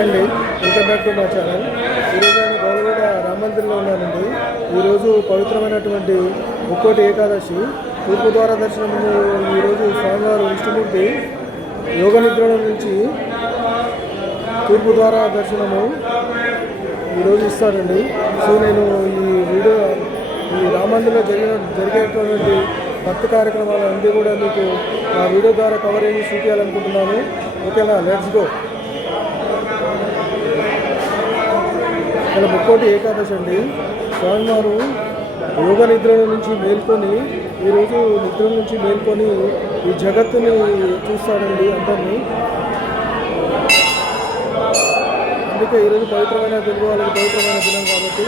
అండి welcome back to మా channel. ఈరోజు నేను గౌరవగూడ రామ మందిర్లో ఉన్నానండి ఈరోజు పవిత్రమైనటువంటి ముక్కోటి ఏకాదశి. తూర్పు ద్వారా దర్శనం ఈరోజు స్వామివారు విష్ణుమూర్తి యోగ నిద్రల నుంచి తూర్పు ద్వారా దర్శనము ఈరోజు ఇస్తానండి సో నేను ఈ వీడియో ఈ రామందిలో జరిగిన జరిగేటువంటి భక్తి కార్యక్రమాలన్నీ కూడా మీకు ఆ వీడియో ద్వారా కవర్ అయ్యి చూపించాలనుకుంటున్నాను ఓకేనా? లెట్స్ గో ఇక్కడ ముక్కోటి ఏకాదశి అండి. స్వామివారు యోగ నిద్ర నుంచి మేల్కొని ఈరోజు నిద్ర నుంచి మేల్కొని ఈ జగత్తుని చూస్తాడండి అందరినీ అందుకే ఈరోజు పవిత్రమైన తెలుగు వాళ్ళకి పవిత్రమైన దినం కాబట్టి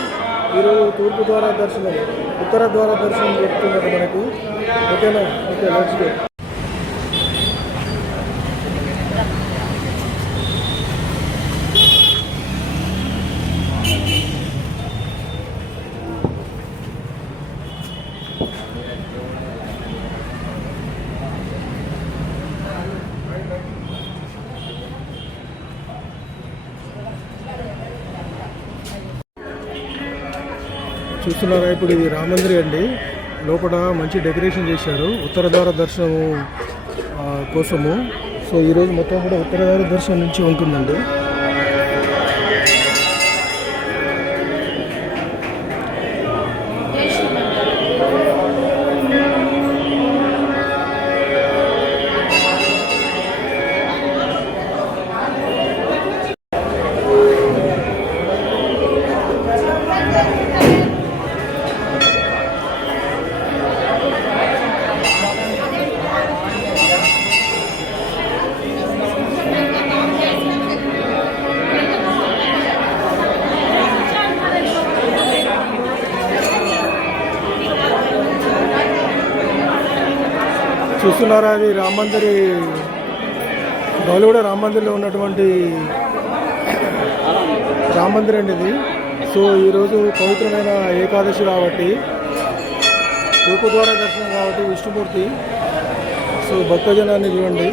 ఈరోజు తూర్పు ద్వారా దర్శనం ఉత్తర ద్వారా దర్శనం చెప్తున్నది మనకి. ఓకేనా? ఓకే లెట్స్ గో చూస్తున్నారా? ఇప్పుడు ఇది రామందిరి అండి. లోపల మంచి డెకరేషన్ చేశారు. ఉత్తర దర్శనం దర్శనము ఆ, కోసము. సో ఈరోజు మొత్తం కూడా ఉత్తరద్వార దర్శనం నుంచి ఉంటుందండి. చూస్తున్నారా అది రామ మందిరి గౌలిగూడ రామ మందిర్లో ఉన్నటువంటి రామ మందిర్ అండి ఇది సో ఈరోజు పవిత్రమైన ఏకాదశి కాబట్టి తూర్పు ద్వార దర్శనం కాబట్టి విష్ణుమూర్తి సో భక్తజనాన్ని చూడండి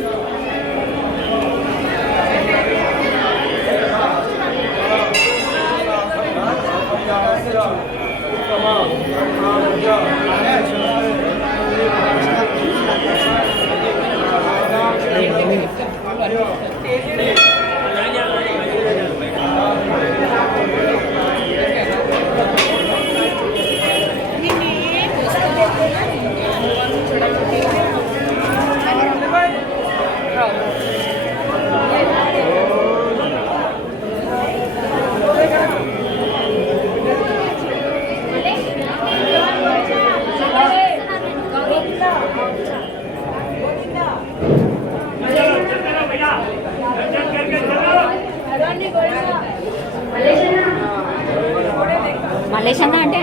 మలేషియా అంటే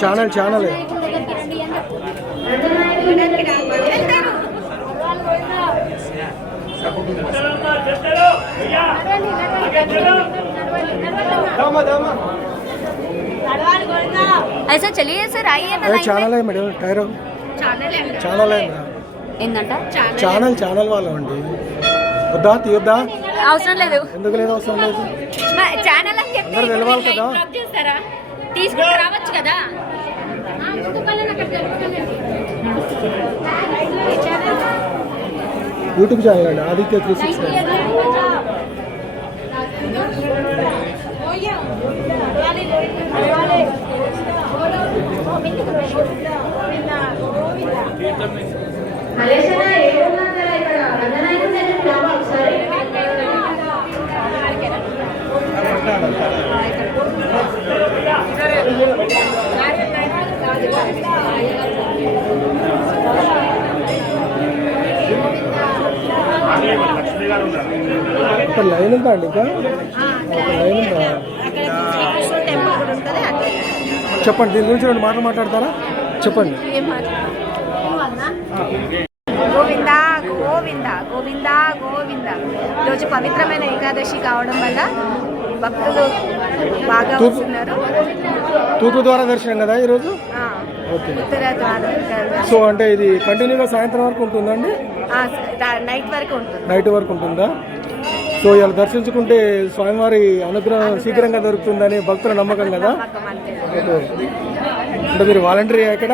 ఛానల్ ఛానల్ ऐसा चलिए सर आइए ना అదే लाइन ఛానల్ అయ్యి మేడం టైర్ में ఛానల్ అయిందా ఏంటంట ఛానల్ ఛానల్ వాళ్ళం అండి వద్దా తీయొద్దా అవసరం లేదు. ఎందుకు లేదు అవసరం లేదు? ఛానల్ అని చెప్తే చేస్తారా? తీసుకుని రావచ్చు కదా? యూట్యూబ్ ఛానల్ అండి ఆదిత్య త్రీ సిక్స్ మలేషియా ఇక్కడ లైన్ ఉందా అండి ఇంకా ఒక లైన్ ఉందా? చెప్పండి దీని గురించి రెండు మాటలు మాట్లాడతారా? చెప్పండి. గోవింద గోవింద గోవింద గోవింద. ఈరోజు పవిత్రమైన ఏకాదశి కావడం వల్ల భక్తులు బాగా తూర్పు- వస్తున్నారు. తూర్పు ద్వారా దర్శనం కదా ఈరోజు? సో అంటే ఇది కంటిన్యూగా సాయంత్రం వరకు ఉంటుందండి? నైట్ వరకు ఉంటుంది. నైట్ వరకు ఉంటుందా? సో ఇలా దర్శించుకుంటే స్వామివారి అనుగ్రహం శీఘ్రంగా దొరుకుతుందని భక్తుల నమ్మకం కదా. అంటే మీరు వాలంటరీ ఎక్కడ?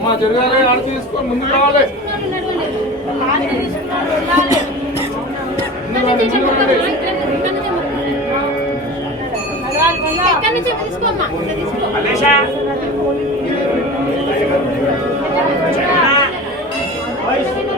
మా జరగాలి ఆడ తీసుకొని ముందుకు రావాలి అలేష హారుందా పూలహార్ ఆ,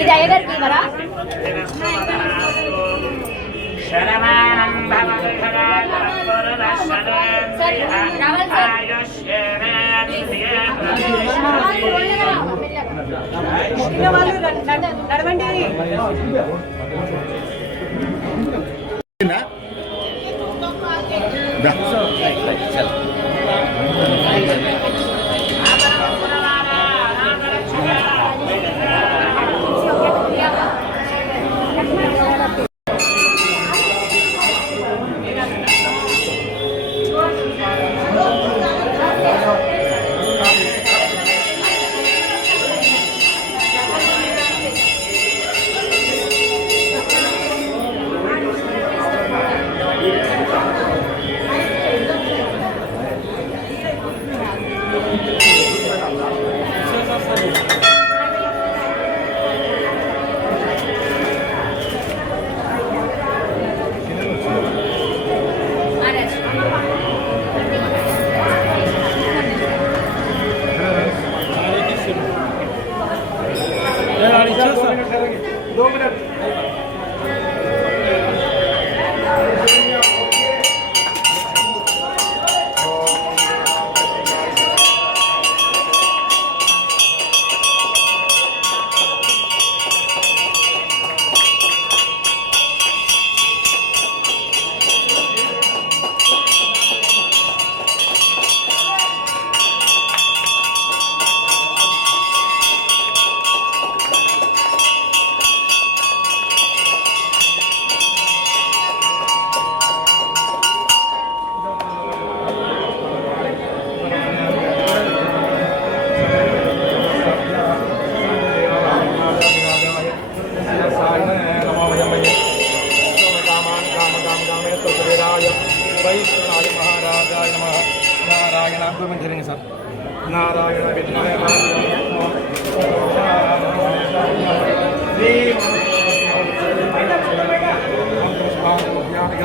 ఇది అయ్యగారికి ఇవ్వరా? సిద్ధిరస్తు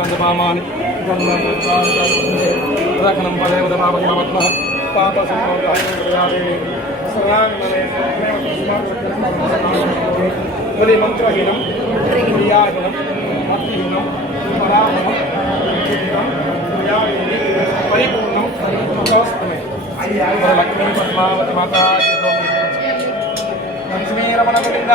గంధపామాని గంధం పదేవద పాప పాప ఉదయ మంత్రహీనం క్రియాహీనం భక్తిహీనం పరాహనం విచిత్రం క్రియాహీనం పరిపూర్ణం సమస్తమే లక్ష్మీ పద్మావతి మాతా లక్ష్మీ రమణ గోవింద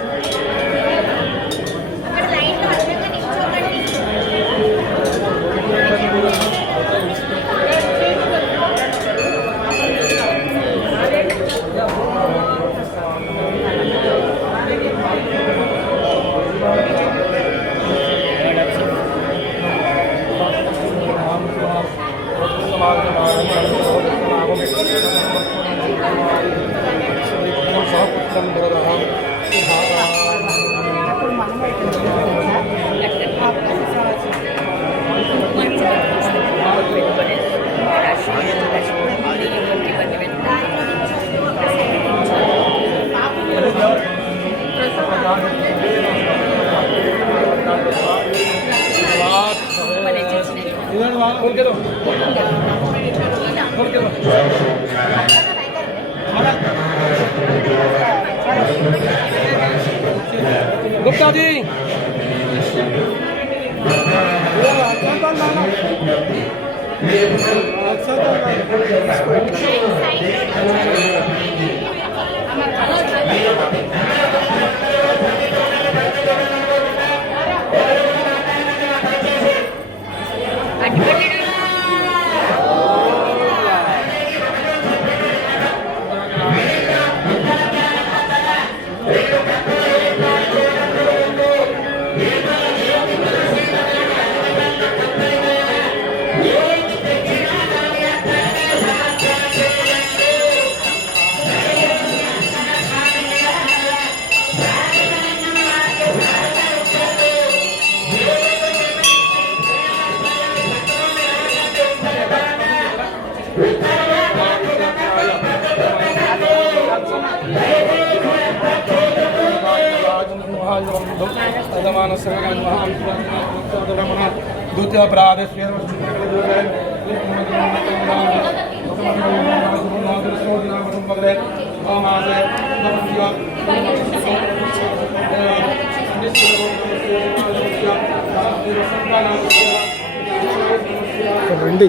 이것까지. 아마 गुप्ता जी द्वितीय प्रादेश्य రండి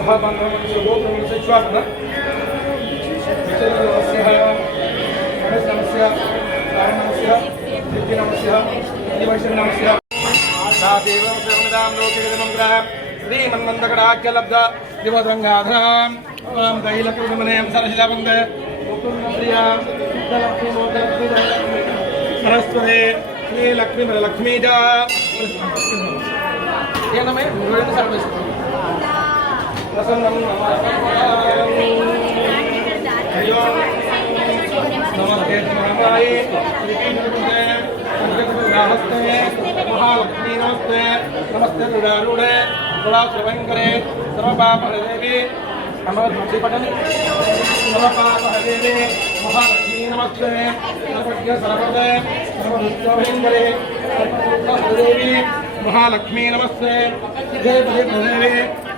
सह बान्धवांचं गोप्रमुख विश्वासनं नमस्य गणेश नमस्य ये नमे सर्वेश्वर ప్రసన్నం నమస్తే మహామాయే నమస్తే మహాలక్ష్మీ నమస్తే నమస్తే దృఢారుడే దృఢాశ్రవంకరే సర్వపాపహదేవి నమస్పటని సర్వపాపహదేవి మహాలక్ష్మీ నమస్తే సర్వజ్ఞ సర్వదే సర్వృత్యోభయంకరే సర్వదేవి జయ పదే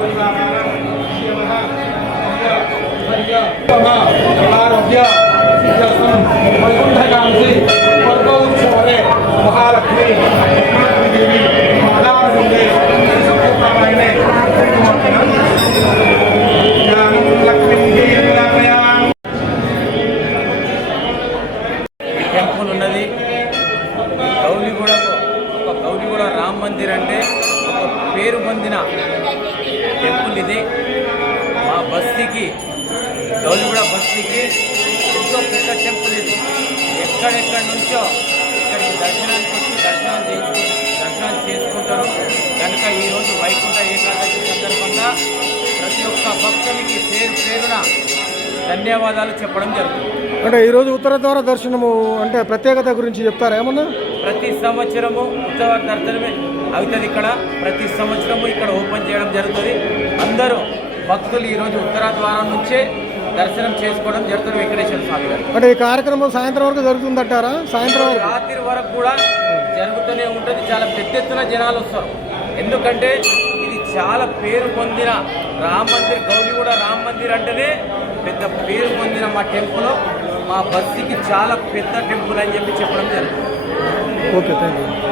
欢迎大家来到西安外滩欢迎大家。欢迎大 బస్తీకి ఎంతో పెద్ద టెంపుల్ ఇది. ఎక్కడెక్కడి నుంచో ఇక్కడికి దర్శనానికి వచ్చి దర్శనం దర్శనం చేసుకుంటారు. కనుక ఈరోజు వైకుంఠ ఏకాదశి సందర్భంగా ప్రతి ఒక్క భక్తునికి పేరు పేరున ధన్యవాదాలు చెప్పడం జరుగుతుంది. అంటే ఈరోజు ఉత్తర ద్వార దర్శనము అంటే ప్రత్యేకత గురించి చెప్తారా? ఏమన్నా? ప్రతి సంవత్సరము ఉత్సవ దర్శనమే అవుతుంది ఇక్కడ. ప్రతి సంవత్సరము ఇక్కడ ఓపెన్ చేయడం జరుగుతుంది. అందరూ భక్తులు ఈరోజు ఉత్తర ద్వారం నుంచే దర్శనం చేసుకోవడం జరుగుతుంది వెంకటేశ్వర స్వామి గారు. అంటే ఈ కార్యక్రమం సాయంత్రం వరకు జరుగుతుందంటారా? సాయంత్రం వరకు? రాత్రి వరకు కూడా జరుగుతూనే ఉంటుంది. చాలా పెద్ద ఎత్తున జనాలు వస్తారు. ఎందుకంటే ఇది చాలా పేరు పొందిన రామ్ మందిర్ గౌలిగూడ రామ్ మందిర్ అంటేనే పెద్ద పేరు పొందిన మా టెంపుల్ మా బస్తీకి చాలా పెద్ద టెంపుల్ అని చెప్పి చెప్పడం జరుగుతుంది. Okay thank you